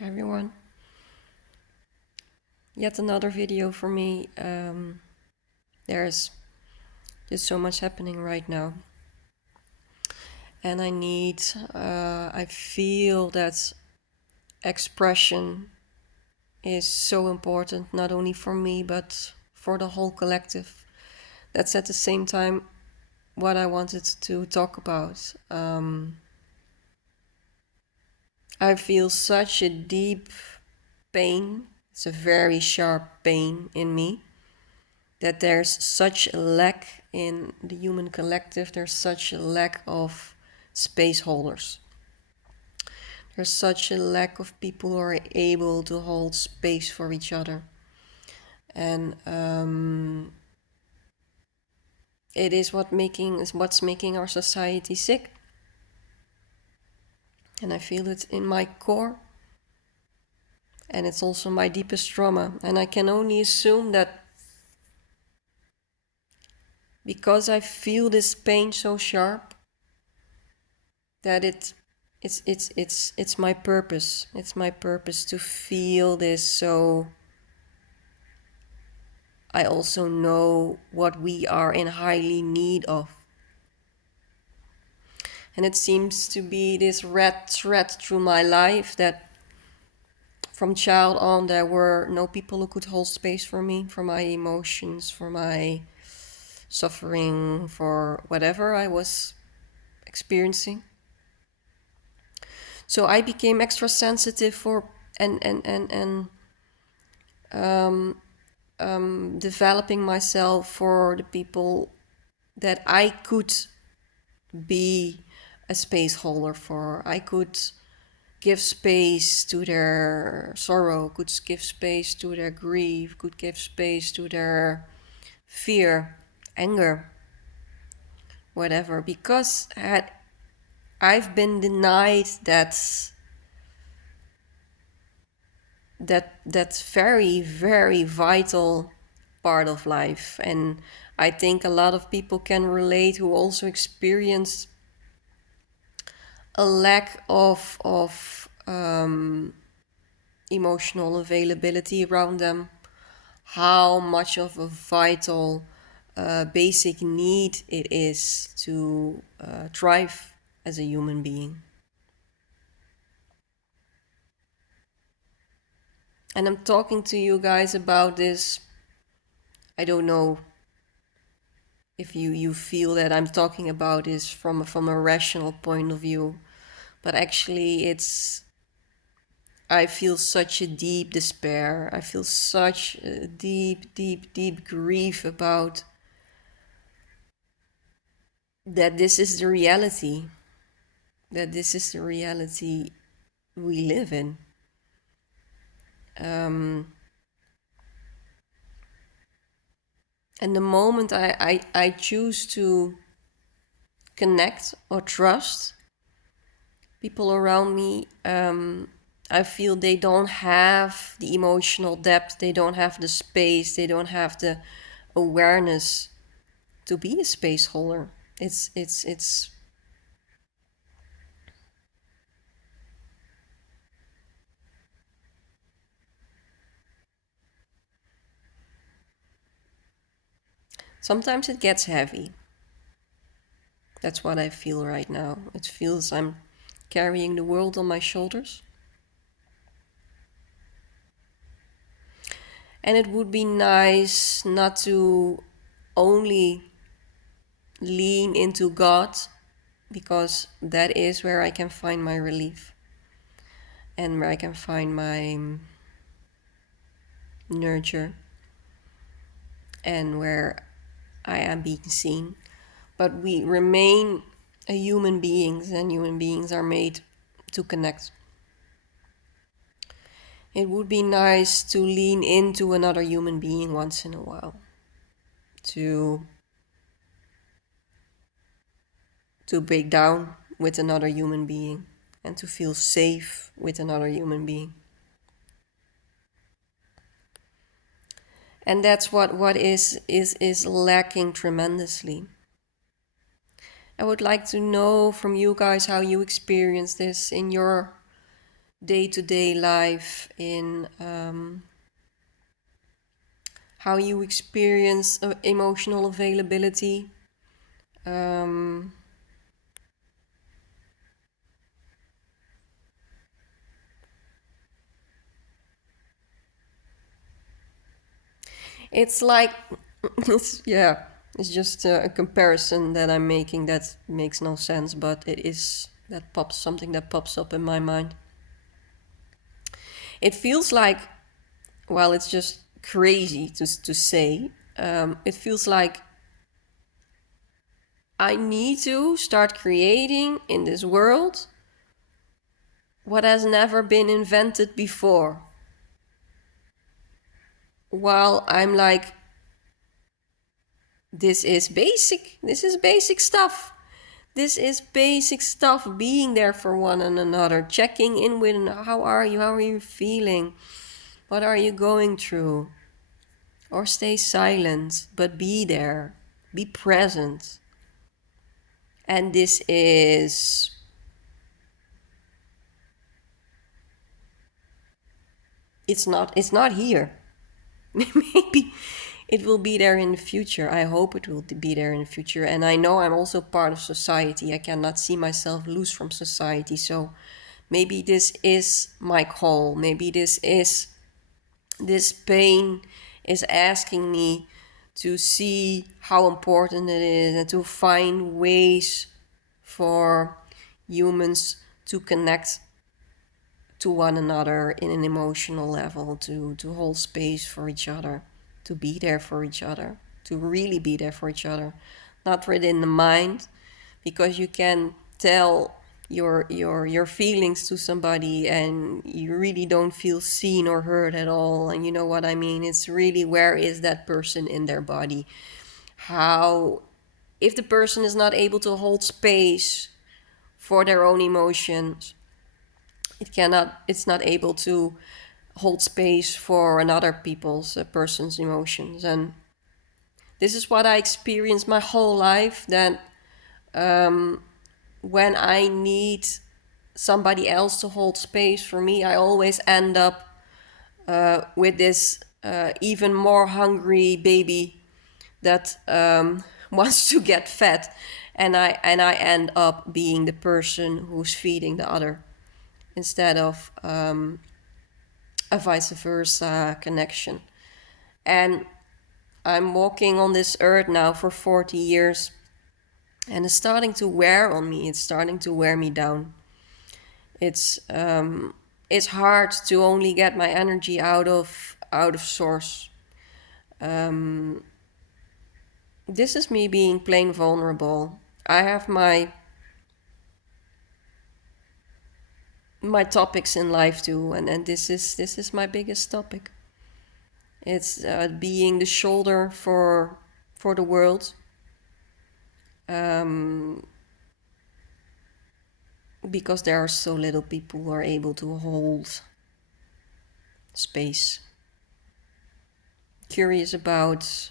Hi everyone. Yet another video for me. There's just so much happening right now. And I feel that expression is so important, not only for me, but for the whole collective. That's at the same time what I wanted to talk about. I feel such a deep pain. It's a very sharp pain in me that there's such a lack in the human collective, there's such a lack of space holders. There's such a lack of people who are able to hold space for each other. And it is what's making our society sick. And I feel it in my core. And it's also my deepest trauma. And I can only assume that because I feel this pain so sharp, that it's my purpose. It's my purpose to feel this, so I also know what we are in highly need of. And it seems to be this red thread through my life that from child on there were no people who could hold space for me, for my emotions, for my suffering, for whatever I was experiencing. So I became extra sensitive for and developing myself for the people that I could be a space holder for. I could give space to their sorrow, could give space to their grief, could give space to their fear, anger, whatever. Because I've been denied that very, very vital part of life. And I think a lot of people can relate who also experience a lack of emotional availability around them, how much of a vital basic need it is to thrive as a human being. And I'm talking to you guys about this. I don't know if you feel that I'm talking about this from a rational point of view, but actually I feel such a deep despair. I feel such a deep grief about that this is the reality, that this is the reality we live in. And the moment I choose to connect or trust people around me, I feel they don't have the emotional depth, they don't have the space, they don't have the awareness to be a space holder. It's sometimes it gets heavy. That's what I feel right now. It feels I'm carrying the world on my shoulders. And it would be nice not to only lean into God, because that is where I can find my relief and where I can find my nurture and where I am being seen. But we remain a human beings, and human beings are made to connect. It would be nice to lean into another human being once in a while, to break down with another human being and to feel safe with another human being. And that's what is lacking tremendously. I would like to know from you guys how you experience this in your day-to-day life, in how you experience emotional availability. Um, it's like, yeah, it's just a comparison that I'm making that makes no sense, but it is something that pops up in my mind. It feels like, well, it's just crazy to say. It feels like I need to start creating in this world what has never been invented before. While I'm like, this is basic. This is basic stuff. This is basic stuff. Being there for one and another, checking in with, how are you? How are you feeling? What are you going through? Or stay silent, but be there. Be present. And this is, it's not here. Maybe it will be there in the future. I hope it will be there in the future. And I know I'm also part of society. I cannot see myself loose from society. So maybe this is my call. Maybe this pain is asking me to see how important it is and to find ways for humans to connect to one another in an emotional level, to hold space for each other, to be there for each other, to really be there for each other. Not within the mind, because you can tell your feelings to somebody and you really don't feel seen or heard at all. And you know what I mean? It's really, where is that person in their body? How, if the person is not able to hold space for their own emotions, it's not able to hold space for another people's person's emotions. And this is what I experienced my whole life, that when I need somebody else to hold space for me, I always end up with this even more hungry baby that wants to get fed, and I end up being the person who's feeding the other, instead of a vice versa connection. And I'm walking on this earth now for 40 years, and it's starting to wear on me. It's starting to wear me down. It's hard to only get my energy out of source. This is me being plain vulnerable. I have my topics in life too, and this is my biggest topic. It's being the shoulder for the world, because there are so little people who are able to hold space. Curious about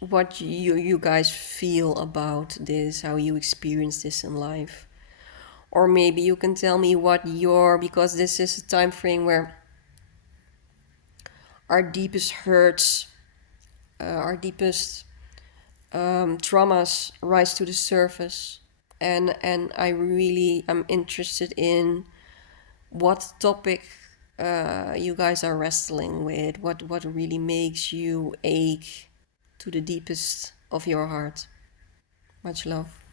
what you guys feel about this, how you experience this in life. Or maybe you can tell me what your, because this is a time frame where our deepest hurts, our deepest traumas rise to the surface. And I really am interested in what topic you guys are wrestling with, what really makes you ache to the deepest of your heart. Much love.